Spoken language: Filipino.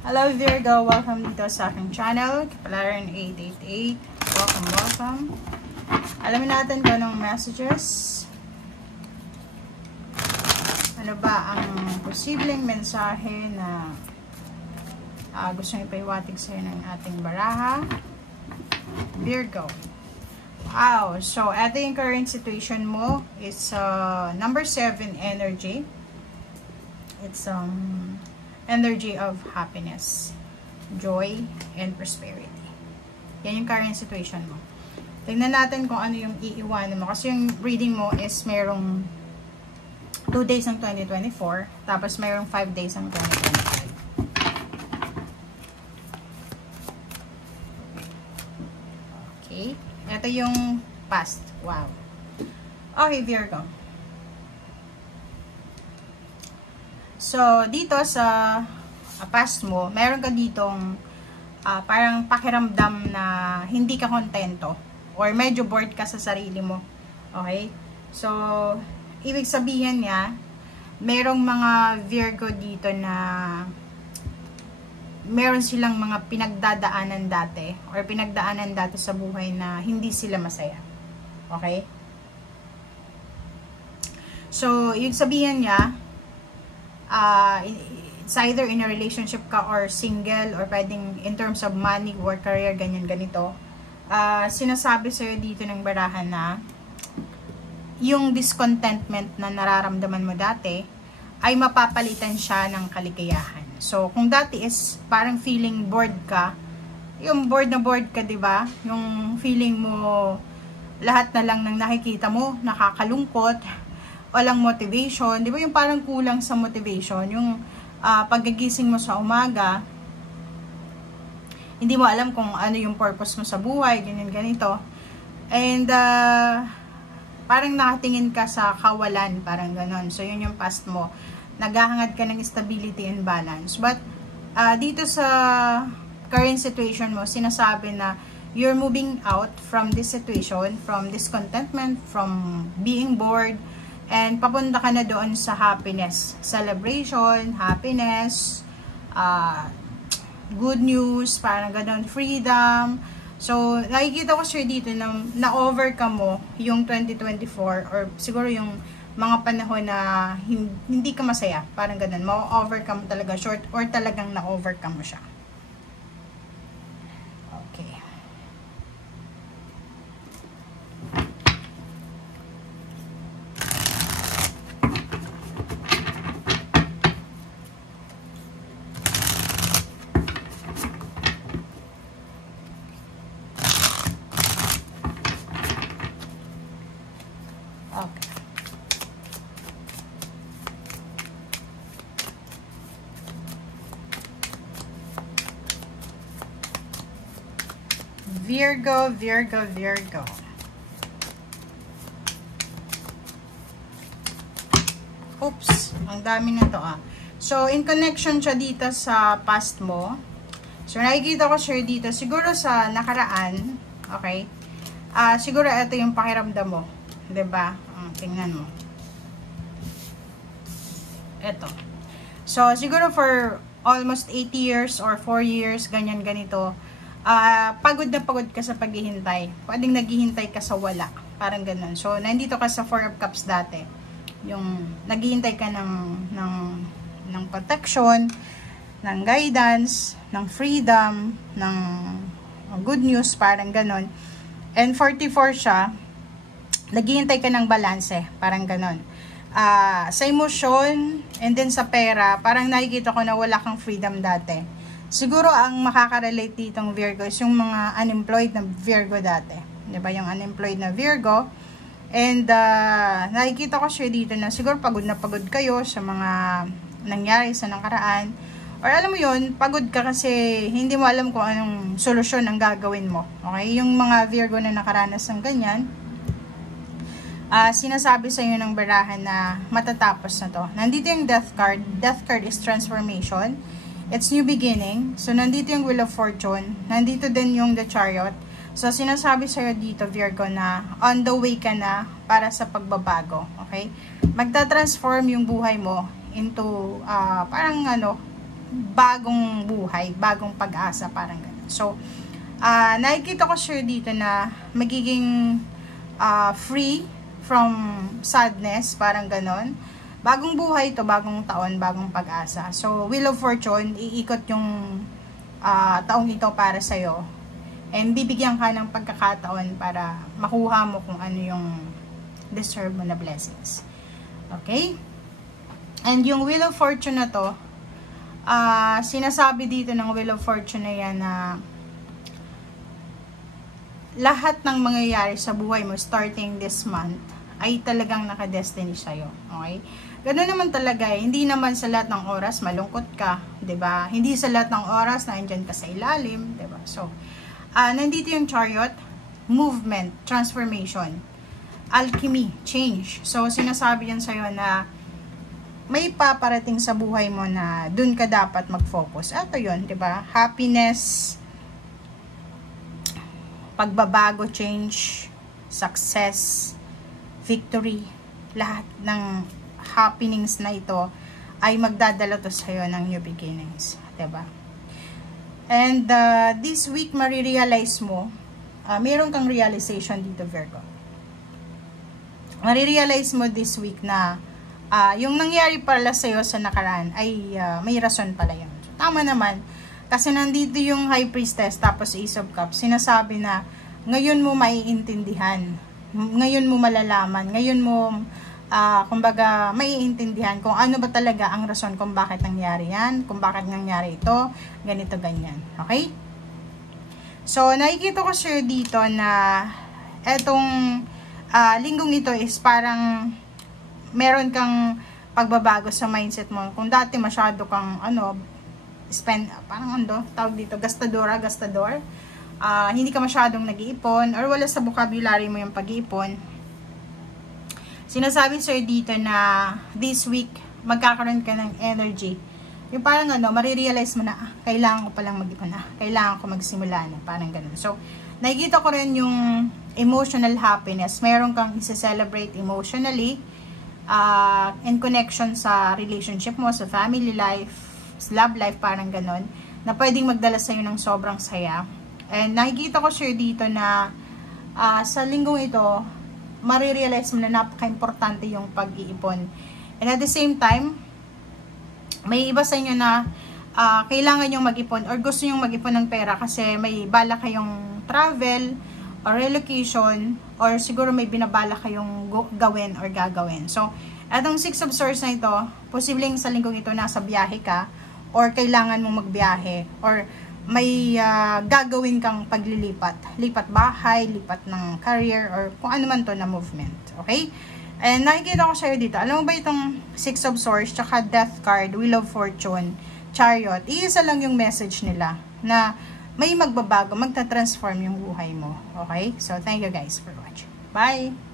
Hello Virgo, welcome dito sa aking channel, Kapalaran 888. Welcome. Alamin natin kung anong messages. Ano ba ang posibleng mensahe na gusto nyo paiwatig sa'yo ng ating baraha? Virgo. Wow, so ito yung current situation mo. It's number 7 energy. It's energy of happiness, joy, and prosperity. Yan yung current situation mo. Tingnan natin kung ano yung iiwanan mo. Kasi yung reading mo is merong 2 days ng 2024, tapos merong 5 days ng 2025. Okay. Ito yung past. Wow. Okay, Virgo. So, dito sa past mo, meron ka ditong parang pakiramdam na hindi ka kontento or medyo bored ka sa sarili mo. Okay? So, ibig sabihin niya, merong mga Virgo dito na meron silang mga pinagdadaanan dati or pinagdaanan dati sa buhay na hindi sila masaya. Okay? So, ibig sabihin niya, it's either in a relationship ka or single or pwedeng in terms of money, work, career, ganyan, ganito. Sinasabi sa'yo dito ng barahan na yung discontentment na nararamdaman mo dati ay mapapalitan siya ng kaligayahan. So, kung dati is parang feeling bored ka, yung bored na bored ka, diba? Yung feeling mo lahat na lang ng nakikita mo, nakakalungkot, walang motivation, di ba yung parang kulang sa motivation, yung paggigising mo sa umaga, hindi mo alam kung ano yung purpose mo sa buhay, ganyan ganito, and parang nakatingin ka sa kawalan, parang ganon. So yun yung past mo, naghahangad ka ng stability and balance. But dito sa current situation mo, sinasabi na you're moving out from this situation, from discontentment, from being bored, and papunta ka na doon sa happiness, celebration, happiness, good news, parang gano'n, freedom. So, nakikita ko sir dito na na-overcome mo yung 2024 or siguro yung mga panahon na hindi ka masaya, parang gano'n, ma-overcome talaga, short or talagang na-overcome mo siya. Okay. Okay. Virgo, Virgo, Virgo. Oops, ang dami na to So, in connection siya dito sa past mo. So, nakikita ko siya dito, siguro sa nakaraan, okay? Siguro ito yung pakiramdam mo. Diba? Tingnan mo. Ito. So, siguro for almost 8 years or 4 years, ganyan, ganito, pagod na pagod ka sa paghihintay. Pwedeng naghihintay ka sa wala. Parang ganun. So, nandito ka sa 4 of Cups dati. Yung naghihintay ka ng protection, ng guidance, ng freedom, ng good news, parang ganun. And 44 siya, naghihintay ka ng balanse, parang ganon. Sa emosyon, and then sa pera, parang nakikita ko na wala kang freedom dati. Siguro ang makaka-relate ditong Virgo is yung mga unemployed na Virgo dati. Diba? Yung unemployed na Virgo. And nakikita ko siya dito na siguro pagod na pagod kayo sa mga nangyari sa nakaraan. Or alam mo yun, pagod ka kasi hindi mo alam kung anong solusyon ang gagawin mo. Okay? Yung mga Virgo na nakaranas ng ganyan, sinasabi sa inyo ng barahan na matatapos na to. Nandito yung Death card. Death card is transformation. It's new beginning. So, nandito yung Wheel of Fortune. Nandito din yung The Chariot. So, sinasabi sa'yo dito, Virgo, na on the way ka na para sa pagbabago. Okay? Magta-transform yung buhay mo into, parang bagong buhay, bagong pag-asa, parang ganun. So, nakikita ko sure dito na magiging free from sadness, parang ganun. Bagong buhay to, bagong taon, bagong pag-asa. So, Wheel of Fortune, iikot yung taong ito para sa'yo. And bibigyan ka ng pagkakataon para makuha mo kung ano yung deserve mo na blessings. Okay? And yung Wheel of Fortune na to, sinasabi dito ng Wheel of Fortune na yan na lahat ng mangyayari sa buhay mo starting this month ay talagang nakadestiny sa'yo. Okay? Ganoon naman talaga eh. Hindi naman sa lahat ng oras malungkot ka, 'di ba? Hindi sa lahat ng oras na andyan ka sa ilalim, 'di ba? So, nandito yung Chariot, movement, transformation, alchemy, change. So, sinasabi yan sa'yo na may paparating sa buhay mo na dun ka dapat mag-focus. Ito yun, 'di ba? Happiness, pagbabago, change, success, victory, lahat ng happenings na ito ay magdadala to sa'yo ng new beginnings, diba? And this week, marirealize mo, meron kang realization dito, Virgo. Marirealize mo this week na yung nangyari pala sa'yo sa nakaraan ay may rason pala yun. So, tama naman, kasi nandito yung High Priestess tapos Ace of Cups, sinasabi na ngayon mo maiintindihan, ngayon mo malalaman, ngayon mo kumbaga maiintindihan kung ano ba talaga ang rason kung bakit nangyari yan, kung bakit nangyari ito, ganito, ganyan. Okay? So, nakikita ko sure dito na etong linggong ito is parang meron kang pagbabago sa mindset mo. Kung dati masyado kang tawag dito, gastador, hindi ka masyadong nag-iipon or wala sa vocabulary mo yung pag-iipon. Sinasabi sir dito na this week magkakaroon ka ng energy. Yung parang marirealize mo na kailangan ko palang mag-ipon na, kailangan ko magsimula na, parang ganun. So, nakikita ko rin yung emotional happiness. Meron kang i-celebrate emotionally in connection sa relationship mo, sa family life, sa love life, parang ganun, na pwedeng magdala sa'yo ng sobrang saya. And nakikita ko sure dito na sa linggong ito, marirealize mo na napaka-importante yung pag-iipon. And at the same time, may iba sa inyo na kailangan yung mag-ipon or gusto yung mag-ipon ng pera kasi may bala kayong travel or relocation or siguro may binabala kayong gawin or gagawin. So, etong 6 of Swords na ito, posibleng sa linggong ito nasa biyahe ka or kailangan mong magbiyahe or may gagawin kang paglilipat. Lipat bahay, lipat ng career, or kung ano man to na movement. Okay? And nakikita ko sa'yo dito. Alam mo ba itong 6 of Swords, tsaka Death card, Wheel of Fortune, Chariot, iisa lang yung message nila na may magbabago, magta-transform yung buhay mo. Okay? So, thank you guys for watching. Bye!